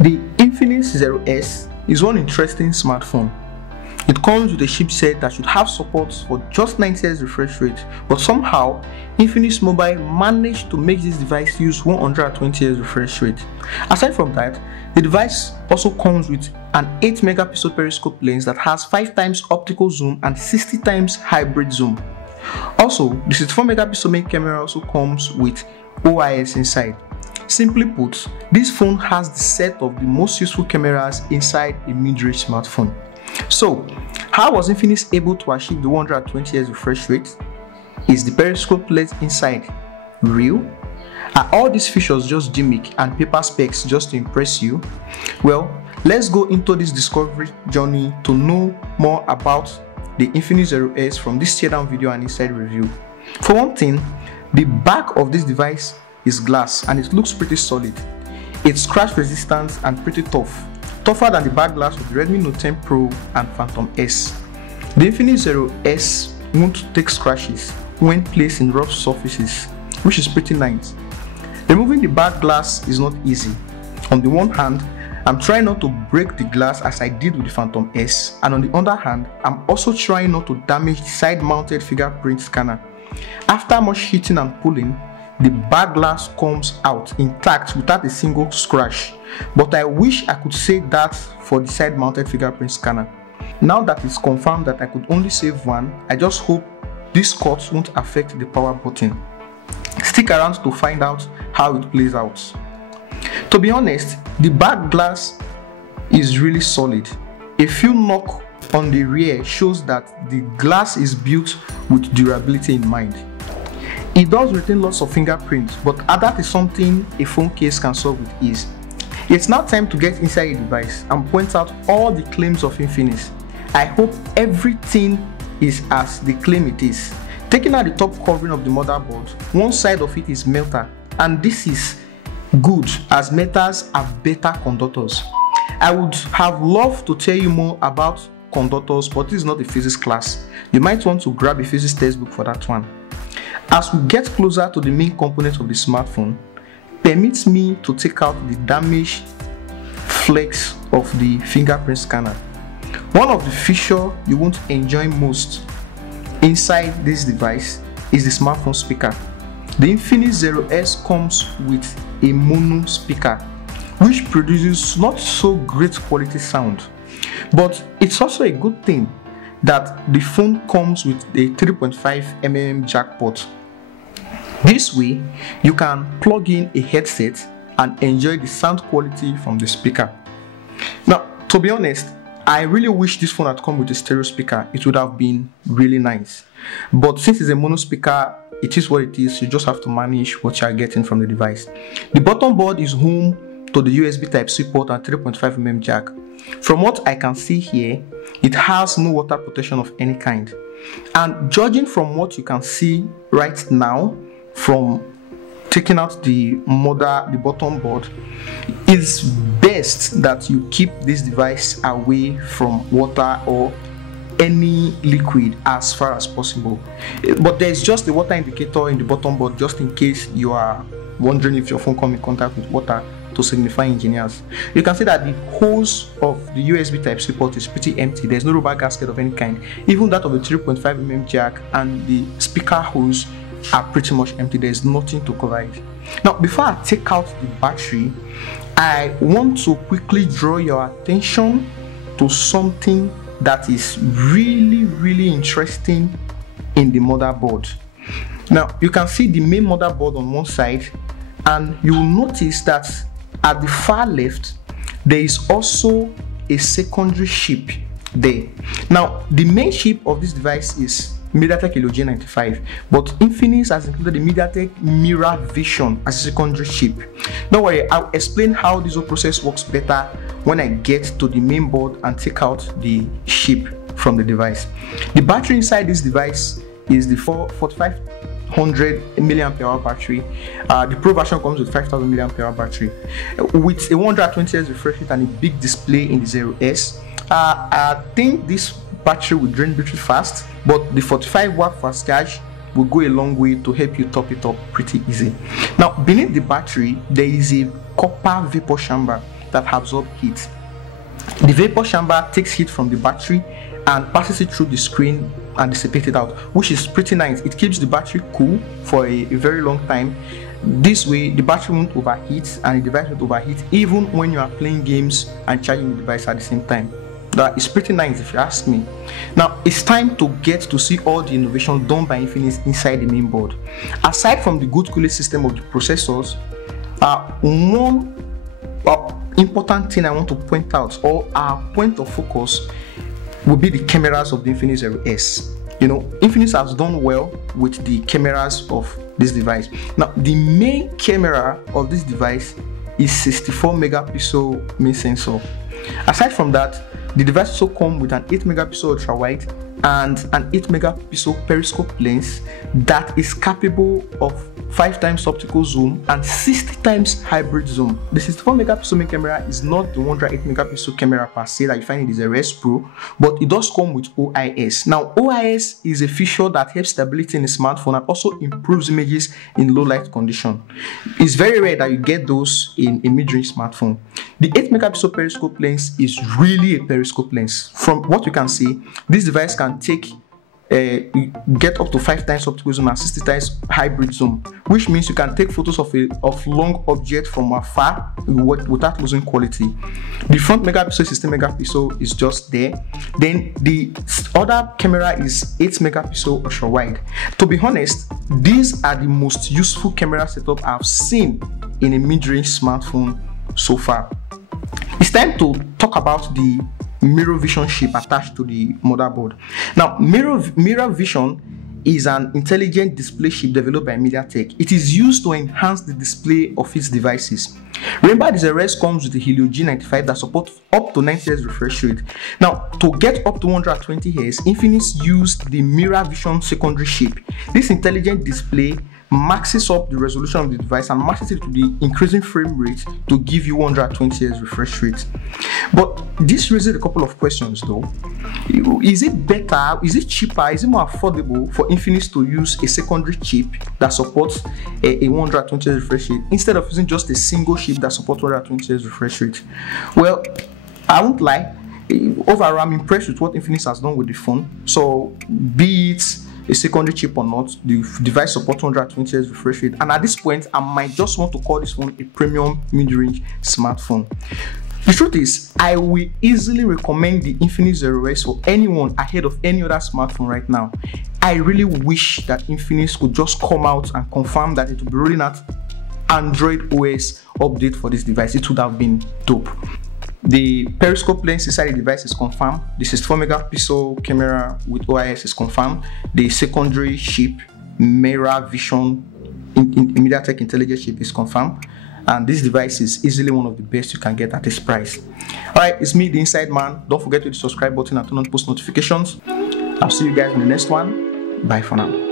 The Infinix Zero S is one interesting smartphone. It comes with a chipset that should have support for just 90Hz refresh rate, but somehow Infinix Mobile managed to make this device use 120Hz refresh rate. Aside from that, the device also comes with an 8-megapixel periscope lens that has 5 times optical zoom and 60 times hybrid zoom. Also, the 64-megapixel main camera also comes with OIS inside. Simply put, this phone has the set of the most useful cameras inside a mid-range smartphone. So, how was Infinix able to achieve the 120Hz refresh rate? Is the periscope lens inside real? Are all these features just gimmick and paper specs just to impress you? Well, let's go into this discovery journey to know more about the Infinix Zero S from this teardown video and inside review. For one thing, the back of this device is glass and it looks pretty solid. It's scratch resistant and pretty tough, tougher than the back glass of the Redmi Note 10 Pro and Phantom S. The Infinix Zero S won't take scratches when placed in rough surfaces, which is pretty nice. Removing the back glass is not easy. On the one hand, I'm trying not to break the glass as I did with the Phantom S, and on the other hand, I'm also trying not to damage the side-mounted fingerprint scanner. After much hitting and pulling, the back glass comes out intact without a single scratch, but I wish I could say that for the side-mounted fingerprint scanner. Now that it's confirmed that I could only save one, I just hope this cut won't affect the power button. Stick around to find out how it plays out. To be honest, the back glass is really solid. A few knocks on the rear shows that the glass is built with durability in mind. It does retain lots of fingerprints, but that is something a phone case can solve with ease. It's now time to get inside the device and point out all the claims of Infinix. I hope everything is as they claim it is. Taking out the top covering of the motherboard, one side of it is metal, and this is good as metals are better conductors. I would have loved to tell you more about conductors, but this is not a physics class. You might want to grab a physics textbook for that one. As we get closer to the main component of the smartphone, permits me to take out the damaged flex of the fingerprint scanner. One of the features you won't enjoy most inside this device is the smartphone speaker. The Infinix Zero S comes with a mono speaker, which produces not so great quality sound, but it's also a good thing that the phone comes with a 3.5mm jack port. This way, you can plug in a headset and enjoy the sound quality from the speaker. Now, to be honest, I really wish this phone had come with a stereo speaker. It would have been really nice. But since it's a mono speaker, it is what it is. You just have to manage what you are getting from the device. The bottom board is home to the USB Type-C port and 3.5mm jack. From what I can see here, it has no water protection of any kind. And judging from what you can see right now, from taking out the bottom board, it's best that you keep this device away from water or any liquid as far as possible. But there's just a water indicator in the bottom board just in case you are wondering if your phone comes in contact with water, to signify engineers. You can see that the hose of the USB Type-C port is pretty empty. There's no rubber gasket of any kind. Even that of the 3.5mm jack and the speaker hose are pretty much empty. There's nothing to cover it. Now, before I take out the battery, I want to quickly draw your attention to something that is really interesting in the motherboard. Now, you can see the main motherboard on one side, and you'll notice that at the far left there is also a secondary chip there. Now, the main chip of this device is MediaTek Helio G95, but Infinix has included the MediaTek Mirror Vision as a secondary chip. Don't worry, I'll explain how this whole process works better when I get to the main board and take out the chip from the device. The battery inside this device is the 4500 mAh battery. The Pro version comes with 5000 mAh battery with a 120Hz refresh rate and a big display in the Zero S. I think this battery will drain pretty fast, but the 45W fast charge will go a long way to help you top it up pretty easy. Now, beneath the battery there is a copper vapor chamber that absorbs heat. The vapor chamber takes heat from the battery and passes it through the screen and dissipates it out, which is pretty nice. It keeps the battery cool for a very long time. This way the battery won't overheat and the device won't overheat even when you are playing games and charging the device at the same time. That is pretty nice if you ask me. Now it's time to get to see all the innovation done by Infinix inside the main board. Aside from the good cooling system of the processors, one important thing I want to point out, or our point of focus, will be the cameras of the Infinix Zero S. Infinix has done well with the cameras of this device. Now the main camera of this device is 64 megapixel main sensor. Aside from that, the device also comes with an 8 megapixel ultra wide and an 8 megapixel periscope lens that is capable of 5 times optical zoom and 60 times hybrid zoom. The 64 megapixel main camera is not the 108 megapixel camera per se that you find in the Zero S Pro, but it does come with OIS. Now OIS is a feature that helps stability in a smartphone and also improves images in low light condition. It's very rare that you get those in a mid-range smartphone. The 8 megapixel periscope lens is really a periscope lens. From what you can see, this device can get up to 5 times optical zoom and 60 times hybrid zoom, which means you can take photos of long objects from afar without losing quality. The front megapixel 16 megapixel is just there. Then the other camera is 8 megapixel ultra wide. To be honest, these are the most useful camera setup I've seen in a mid-range smartphone so far. It's time to talk about the mirror vision chip attached to the motherboard. Now mirror vision is an intelligent display chip developed by MediaTek. It is used to enhance the display of its devices. Remember, the Zero S comes with the Helio G95 that supports up to 90 Hz refresh rate. Now to get up to 120 Hz, Infinix used the mirror vision secondary chip. This intelligent display maxes up the resolution of the device and maxes it to the increasing frame rate to give you 120 Hz refresh rate. But this raises a couple of questions though. Is it better, is it cheaper, is it more affordable for Infinix to use a secondary chip that supports a 120 Hz refresh rate instead of using just a single chip that supports 120 Hz refresh rate? Well, I won't lie, overall I'm impressed with what Infinix has done with the phone. So be it a secondary chip or not, the device supports 120 Hz refresh rate, and at this point I might just want to call this phone a premium mid-range smartphone. The truth is, I will easily recommend the Infinix Zero S for anyone ahead of any other smartphone right now. I really wish that Infinix could just come out and confirm that it will be rolling out Android OS update for this device. It would have been dope. The periscope lens inside the device is confirmed. The 64 megapixel camera with OIS is confirmed. The secondary chip mirror vision MediaTek intelligent chip is confirmed. And this device is easily one of the best you can get at this price. Alright, it's me, the Inside Man. Don't forget to hit the subscribe button and turn on post notifications. I'll see you guys in the next one. Bye for now.